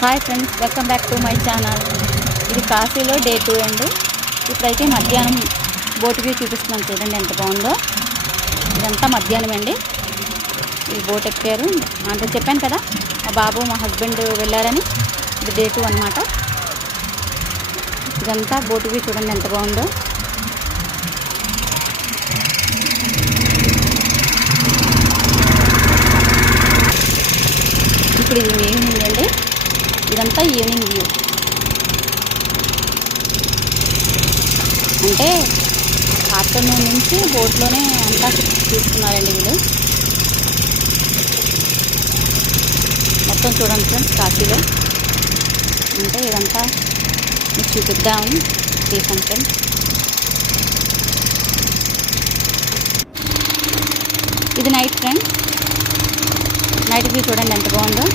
Hi friends, welcome back to my channel. ఇది కాశీలో day 2 అండి. ఇప్పుడైతే మధ్యాహ్నం బోట్ వ్యూ చూపిస్తున్నాను, చూడండి ఎంత బాగుందో. ఇదంతా మధ్యాహ్నం అండి. ఈ బోట్ ఎక్కారు అంటే చెప్పాను కదా, మా బాబు మా హస్బెండ్ వెళ్ళారని. ఇది డే 2 అనమాట. ఇదంతా బోట్ వ్యూ చూడండి ఎంత బాగుందో. ఇప్పుడు ఇది ఈవినింగ్ అండి. ఇదంతా ఈవినింగ్ వ్యూ. అంటే ఆఫ్టర్నూన్ నుంచి బోట్లోనే అంతా చూస్తున్నారండి వీళ్ళు. మొత్తం చూడండి ఫ్రెండ్స్, కాశీలో అంటే ఇదంతా మీకు చూపిద్దామని తీసాను ఫ్రెండ్స్. ఇది నైట్ ఫ్రెండ్స్. నైట్ వ్యూ చూడండి ఎంత బాగుందో.